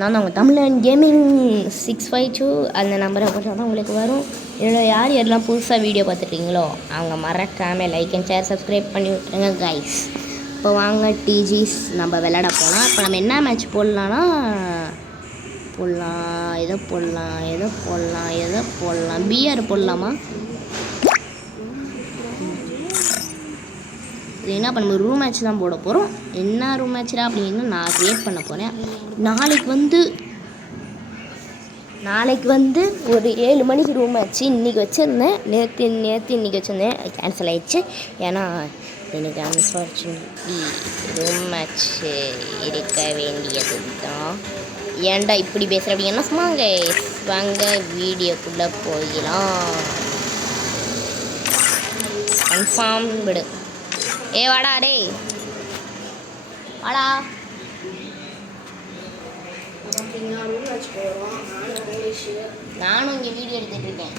நான் தான் உங்கள் தமிழன் கேமிங் 652 அந்த நம்பரை போட்டால் தான் உங்களுக்கு வரும். என்னோட யாரெல்லாம் புதுசாக வீடியோ பார்த்துட்ருக்கீங்களோ அவங்க மறக்காமல் லைக் அண்ட் ஷேர் சப்ஸ்கிரைப் பண்ணி விட்டுருங்க கைஸ். இப்போ வாங்க டிஜிஸ் நம்ம விளையாட போகலாம். இப்போ நம்ம என்ன மேட்ச் போடலான்னா எதை போடலாம் பிஆர் போடலாமா? ஏன்னா இப்போ நம்ம ரூம் மேட்ச் தான் போட போகிறோம். என்ன ரூம் மேட்ச்ரா அப்படின்னா நான் க்ரியேட் பண்ண போகிறேன். நாளைக்கு வந்து ஒரு 7 மணிக்கு ரூம் மேட்ச்சு இன்றைக்கி வச்சுருந்தேன். நேற்று இன்றைக்கி வச்சுருந்தேன், கேன்சல் ஆகிடுச்சு. ஏன்னா எனக்கு அன்ஃபார்ச்சுனேட்லி ரூம் மேட்ச் இருக்க வேண்டியது தான். ஏன்டா இப்படி பேசுகிற அப்படின்னா வாங்க வீடியோக்குள்ளே போயிடலாம். கன்ஃபார்ம் விடு. வாடா டே வாடா. நானும் இங்கே வீடியோ எடுத்துகிட்டு இருக்கேன்,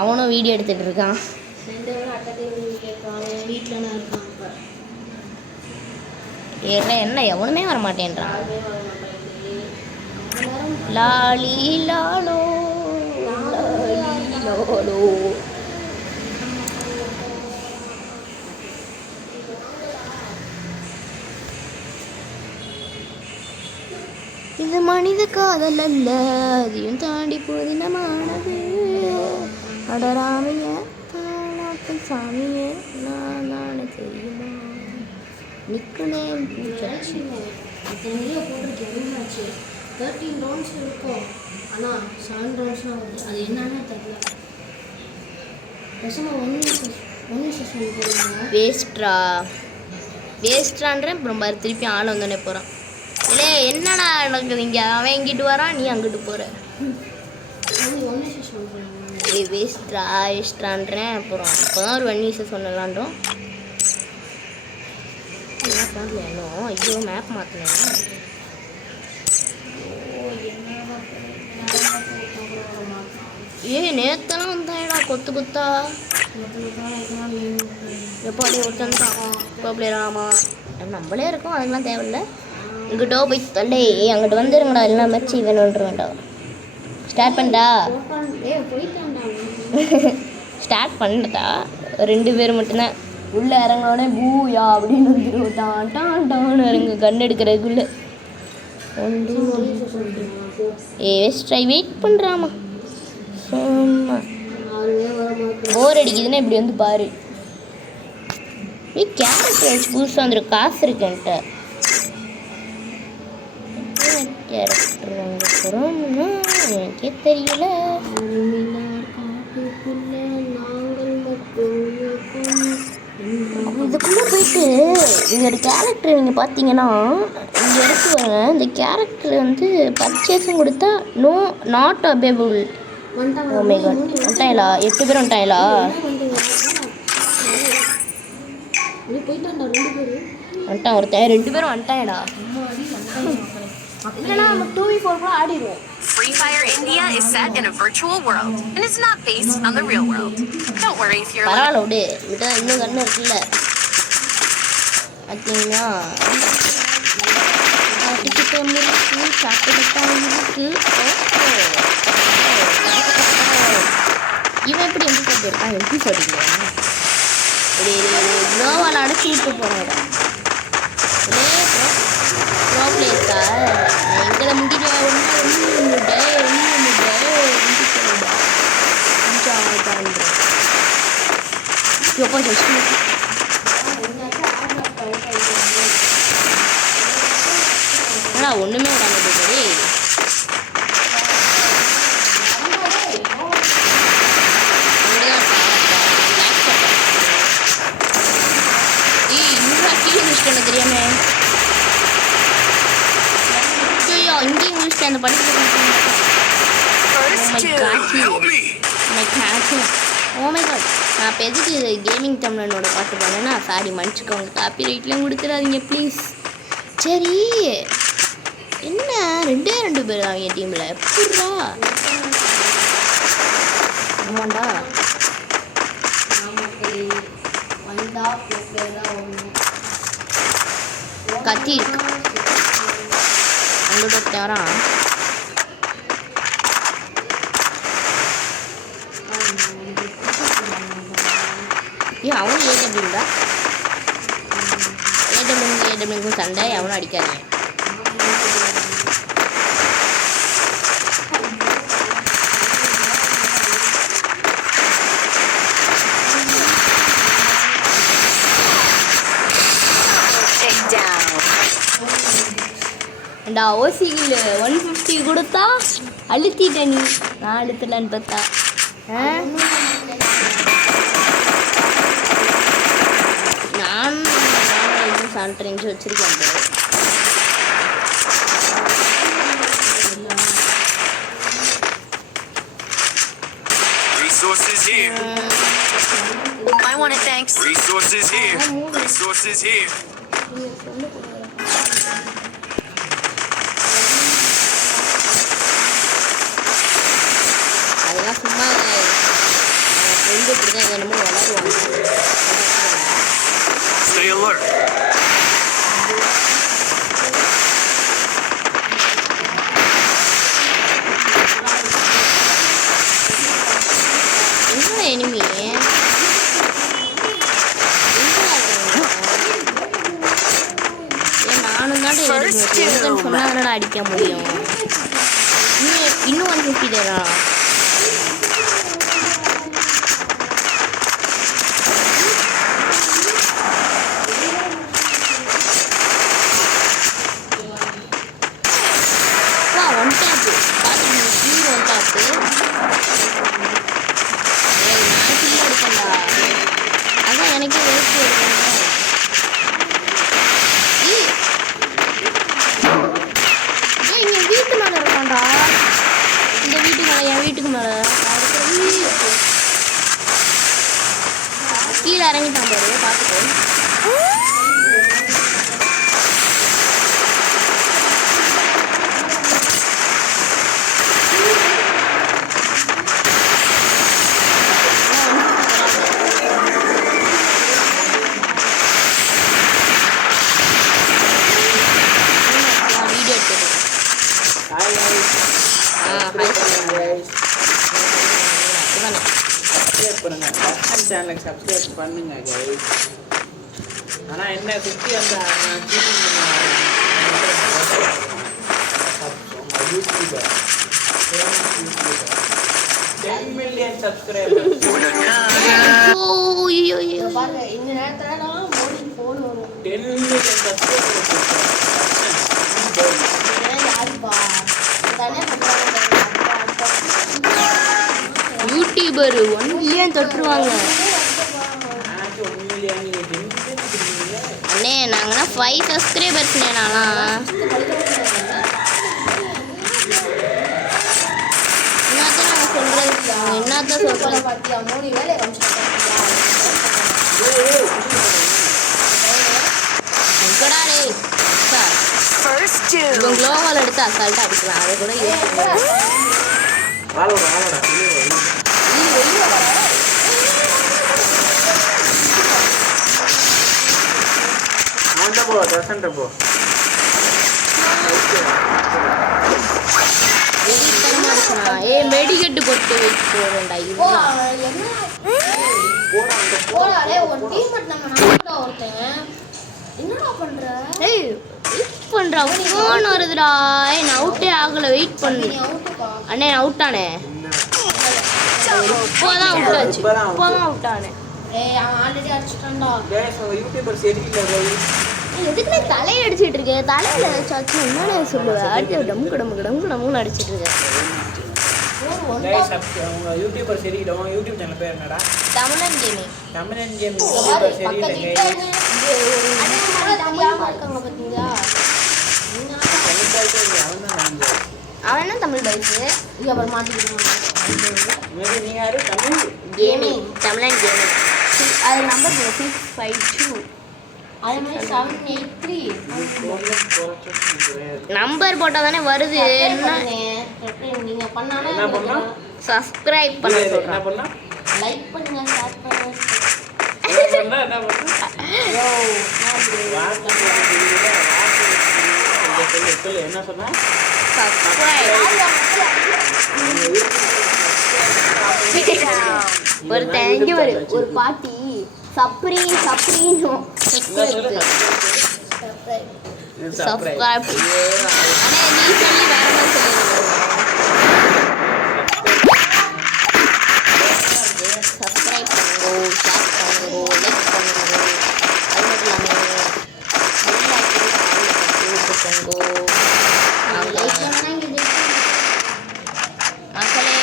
அவனும் வீடியோ எடுத்துகிட்டு இருக்கான். என்ன எவனுமே வர மாட்டேன்றான். லாலி லாலோ லாலோ. இது மனித காதல் அல்ல, அதையும் தாண்டி புதினமானது. அடராமைய தாளாட்டு சாமிய நான் தெரியுமா நிற்குனேன் பூச்சாச்சு. போட்டிருக்கேன் 13 ரவுண்ட்ஸ் இருக்கும். ஆனால் 7 ரவுண்ட்ஸ்லாம் வருது. அது என்னன்னு தெரியல. வேஸ்ட்ரான்றேன். அப்புறம் பாரு திருப்பி ஆள் வந்தோடனே போகிறான். இல்லை என்னடா நடக்குது இங்கே? அவன் இங்கிட்டு வரான், நீ அங்கிட்டு போகிற. வேஸ்ட்ரான்றேன். அப்புறம் இப்போ தான் ஒரு 1 vs 1 விளாண்டோம். மேப் மாற்றலையானோ? ஐயோ மேப் மாற்றலையா? நேத்தெல்லாம் வந்தாடா கொத்தா எப்பாடி ஒருத்தன் ப்ரோ பிளேயர். ஆமாம் நம்மளே இருக்கோம், அதெல்லாம் தேவையில்லை. இங்கிட்டோ போய் தொல்லை, அங்கிட்டு வந்துருங்கடா. எல்லாம் மேட்ச் வேணுன்ற வேண்டாம். ஸ்டார்ட் பண்ணடா. ஸ்டார்ட் பண்ணடா. 2 பேர் மட்டும்தான் உள்ளே இறங்கினோடனே பூயா அப்படின்னு வந்துடும். டான் இறங்கு கண் எடுக்கிறதுக்குள்ளே. வேஸ்ட்ரை வெயிட் பண்ணுறாமா. சும்மா போர் அடிக்குதுன்னா இப்படி வந்து பாரு. கேரக்டர் வச்சு புதுசாக வந்துடும். காசு இருக்குன்ட்டு கேரக்டர் வாங்க போகிறோம்னா எனக்கே தெரியல. இதுக்குள்ளே போயிட்டு இதோட கேரக்டர் நீங்கள் பார்த்தீங்கன்னா இங்கே எடுத்துவாங்க. இந்த கேரக்டர் வந்து பர்ச்சேஸும் கொடுத்தா நாட் அவேலபிள். வந்துட்டாங்களா? 8 பேர் வந்துட்டாங்களா? வந்துட்டான் ஒருத்தன். 2 பேரும் வந்துட்டாங்களா? Free Fire India is set in a virtual world and it's not based on the real world. Don't worry if you're பரவாயில்ல விடு. இன்னும் கண்ணு இருக்குல்ல பார்த்தீங்கன்னா. இவன் எப்படி எப்படி சொல்லியிருக்கான்? எப்படி சொல்லிருக்கான்? க்ளோவால் அடைச்சி விட்டு போகிறேன். எங்களை முடிஞ்ச ஒன்றுமே விடாம தெரியாம இங்கேயும் முடிச்சுட்டு அந்த படத்தை நான் இப்போ எதுக்கு கேமிங் தமிழனோட பாட்டு பாடுறேன்னா சாரி மன்னிச்சுக்கோங்க, காப்பி ரைட்லாம் கொடுத்துடாதீங்க ப்ளீஸ். சரி என்ன 2 பேர் தான் என் டீமில் எப்படா? ஆமாண்டா கத்தி இருக்கு. அவங்களோட ஒருத்தன் வரான். ஏன் அவனும் ஏடபிள்யூடா? ஏடபிள்யூக்கும் சண்டை எவனும் அடிக்காதீங்க. அண்டா ஓசியில் 150 கொடுத்தா அழுத்திட்ட நீ. நான் அழுத்தலான்னு பார்த்தா நான் சால்ட்ரிங்ஸ் வச்சிருக்கேன். Resources here. I want it, thanks. Resources here. Resources here. அதெல்லாம் சும்மா ஃப்ரெண்டு இப்படி தான் என்னமோ விளாடுவாங்க. Stay alert. என்ன எனிமி நானும் தான் சொன்னாங்கடா அடிக்க முடியும். இன்னும் 150 தானா? அதான் எனக்கே வேஸ்ட் இங்க வீட்டு மேல இருக்கான்டா. இந்த வீட்டு மேல என் வீட்டுக்கு மேல கீழே இறங்கிட்டான் பாரு, பார்த்துக்கோ. சேனலுக்கு சப்ஸ்கிரைப் பண்ணுங்க கைஸ். ஆனால் என்ன சுற்றி அந்த யூடியூபர் 10 மில்லியன் சப்ஸ்கிரைபர். பாருங்க இந்த நேரத்துல மோடி போன் வரும். 10 மில்லியன் சப்ஸ்கிரைபர் யாருப்பா தானே பண்றாங்க. யூடியூபர் 1 மில்லியன் தொட்டுருவாங்க. அண்ணே நாங்கன்னா 5 சப்ஸ்கிரைபர்ஸ்ண்ணே. நான்லாம் என்னத்தான் நாங்கள் சொல்கிறது, என்னத்தான் சொல்கிறது பாத்தியா மோடி வேலை எங்கடாரே First two. இவன் க்ளோவால் எடுத்து அசால்ட்டாக அடிக்கலாம். அதை கூட மெடிக்கெட்டு போட்டு வெயிட் போறேன்டா. என்னடா பண்ற? ஏய் வெயிட் பண்றா, ஃபோன் வருதுடா. நான் அவுட்டே ஆகல, வெயிட் பண்ணு. அண்ணே நான் அவுட்டானே, இப்போதான் அவுட்டாச்சு, இப்போதான் அவுட்டானே. ஏய் அவன் ஆல்ரெடி அடிச்சிட்டான்டா. யூடியூபர் சரியில்லை. எதுக்குண்ணே தலையை அடிச்சிட்டு இருக்கேன்? தலையில ஏதாச்சும் என்னன்னு சொல்லுவேன். அடிச்சு டமுக்கு டமுக்கு டமுக்கு டமுன்னு அடிச்சிட்டு இருக்கேன். யூடியூபர் சரியில்லை. யூடியூப் சேனல் பேர் என்னடா? தமிழன் கேமிங். தமிழன் கேமிங் யூடியூபர் சரியில்லை. அவன் என்ன தமிழ் பைக்கு அப்புறம் மாட்டிக்கிட்டு நீ யாரு? தமிழ் கேமிங், தமிழன் கேமிங். அது நம்பர் 652. அதே மாதிரி 783 நம்பர் போட்டால் தானே வருது. என்ன நீங்க பண்ணாலும் என்ன பண்ணா? சப்ஸ்கிரைப் பண்ண என்ன சொல்கிறேன். பண்ணா? லைக் பண்ணுங்க, ஷேர் பண்ணுங்க. என்ன பண்ணா? என்ன சொன்னா? சப்ஸ்கிரைப். ஒருத்தன் இங்கே ஒரு பாட்டி சப்ரீனும் சப்ஸ்கிரைப் ஆனால் நீ சொல்லி வேற மாதிரி சொல்லுங்க. சப்ஸ்கிரைப் பண்ணுங்க, ஷேர் பண்ணுங்க, லைக் பண்ணுங்க. அது மட்டும் இல்லாமல் மக்களே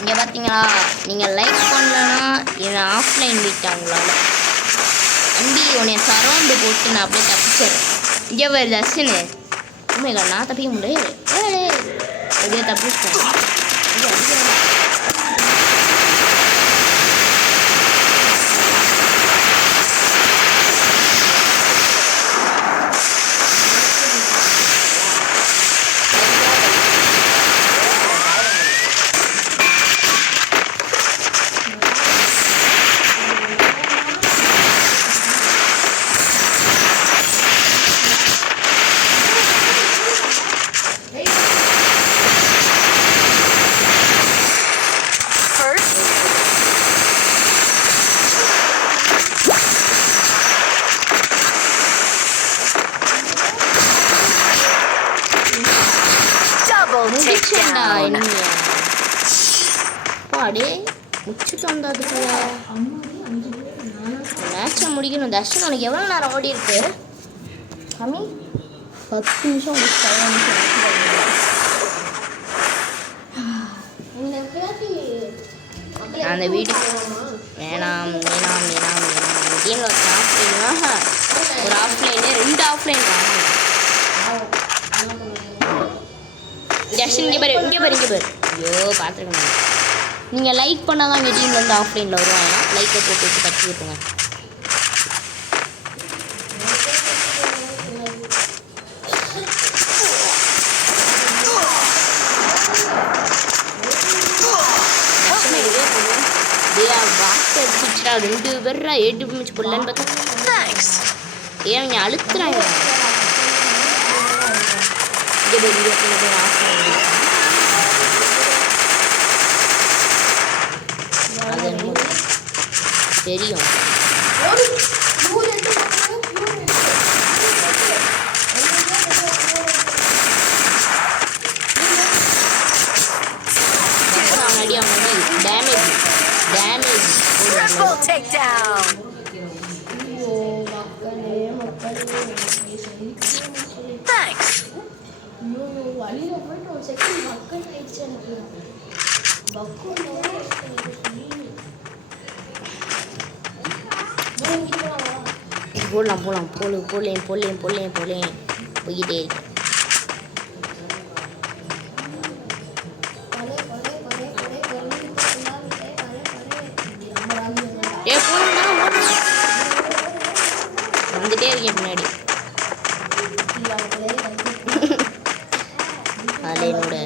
இங்கே பார்த்தீங்களா, நீங்கள் லைக் பண்ணலன்னா என்னை ஆஃப்லைன் விட்டாங்களால அம்பி உன்னை சரௌண்டு போட்டு நான் அப்படியே தப்பிச்சிடுறேன். இங்கே வர தர்ஷனு உண்மைக்கா நான் தப்பிக்க முடியாது. அப்படியே தப்பிச்சிட்டேன். முடிச்சேன்டா இனிமையா பாடே முடிச்சுட்டு வந்ததுக்குள்ள மேட்சை முடிக்கணும். தர்ஷன் உனக்கு எவ்வளோ நேரம் ஓடி இருக்கு சாமி? 10 நிமிஷம் முடிச்சு 15 நிமிஷம் அந்த வீட்டுக்கு வேணாம் வேணாம் வேணாம் வேணாம் கேமில் ஒரு ஆஃப்லைனு 2 ஆஃப்லைன் வாங்க. தர்ஷன் இங்கே பாரு ஐயோ பார்த்துருக்கேன். நீங்கள் லைக் பண்ணால் தான் எங்கள் டீம்லேருந்து ஆஃப்லைனில் வருவாங்க. லைக்கை போட்டு வச்சு கட்டி விட்டுங்க. வாட்டை அடிச்சுட்டா 2 பேரா 8 மிச்சு போடலான்னு பார்த்தா ஏன் அவங்க அழுத்துறாங்க. தெரியும் டேமேஜ் Triple takedown. Thanks. போடலாம் போலேன் போய்கிட்டே இருக்கேன். வந்துட்டே இருக்கேன் பின்னாடி. அதில் என்னோட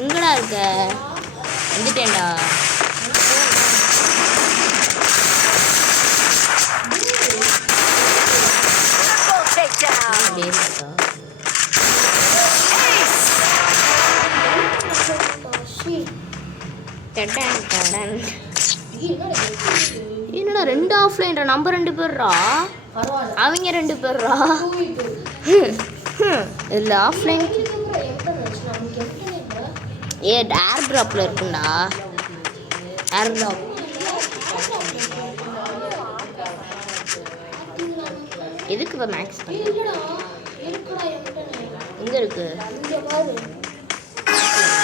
எங்கடா இருக்க வந்துட்டேன்டா. என்னடா 2 ஆஃப்லைன்டா, நம்ம 2 பேர்ரா, அவங்க 2 பேர்ரா. இதில் ஆஃப்லைன் ஏர் ட்ராப்பில் இருக்குண்டா. ஏர் ட்ராப் எதுக்கு இப்போ மேக்ஸ் எங்கே இருக்கு?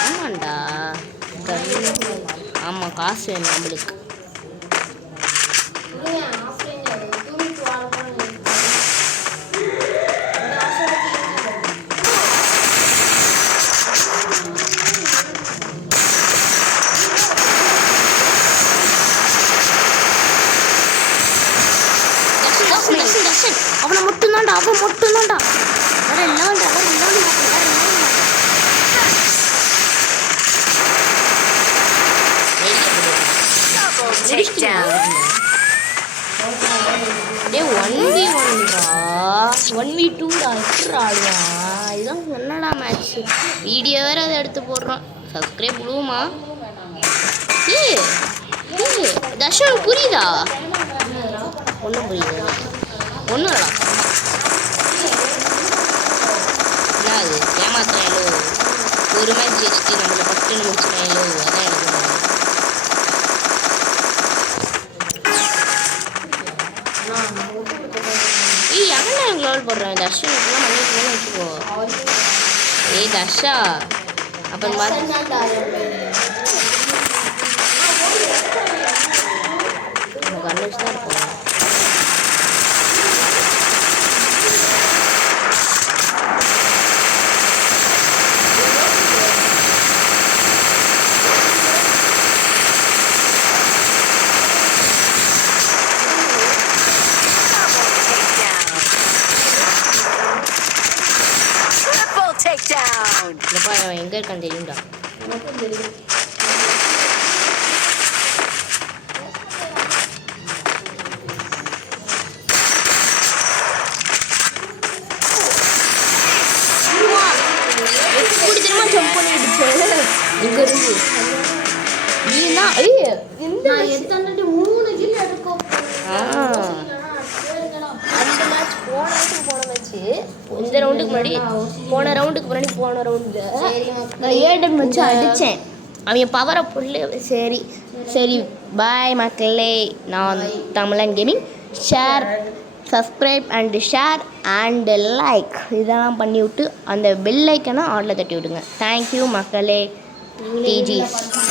ஆமாண்டா ஆமாம் காசு வேணும் நம்மளுக்கு. அவனை மட்டும்தான்டா Double takedown. டே 1v1டா 1v2டா எப்படி ஆடுவான் இதுதான் என்னடா மேட்ச் வீடியோ வேறு அதை எடுத்து போடுறோம் சப்ஸ்கிரைப் விடுவோமா ஏய் தர்ஷன் புரியுதா ஒன்றும் புரியுது ஒன்றும் இல்லடா என்ன அது ஏமாத்துறாங்களோ ஒரு மேட்ச் ஜெயிச்சுட்டு நம்மளை ஃபஸ்ட்டு முடிச்சுட்டாங்களோ அதான் எனக்கு எவனா எங்களால் போடுறேன் தர்ஷன் இப்பெல்லாம் பண்ணிட்டு வச்சுக்கோ ஏய் தர்ஷா அப்போ நம்ம கண்ணு வச்சு தான் இருப்போம் Triple takedown. இல்லைப்பா அவன் எங்கே இருக்கான்னு தெரியும்டா எனக்கும் தெரியும். எப்படி தெரியுமா ஜம்ப் பண்ணிடுச்சு இங்கே இருந்து நீனா ஐயோ நான் எத்தனை 3 கில் எடுக்கும் அந்த மேட்ச் போன மேட்ச் இந்த ரவுண்டுக்கு முன்னாடி போன ரவுண்டில் நான் ஏடன் வச்சு அடித்தேன் அவங்க பவரை புல்லு சரி பாய் மக்களே நான் தமிழன் gaming share subscribe and share and like இதெல்லாம் பண்ணி விட்டு அந்த பெல் ஐக்கனை ஆடில் தட்டி விடுங்க தேங்க்யூ மக்களே டிஜி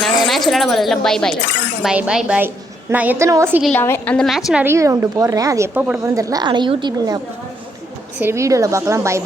நாங்கள் மேட்ச் விளையாட போகிறதில்ல பை நான் எத்தனை ஓசிக்கு இல்லாமல் அந்த மேட்ச் நான் ரிவ்யூ ரவுண்டு போடுறேன் அது எப்போ போட போகிறேன்னு தெரியல ஆனால் யூடியூப்பில் சரி வீடியோவில் பார்க்கலாம் பை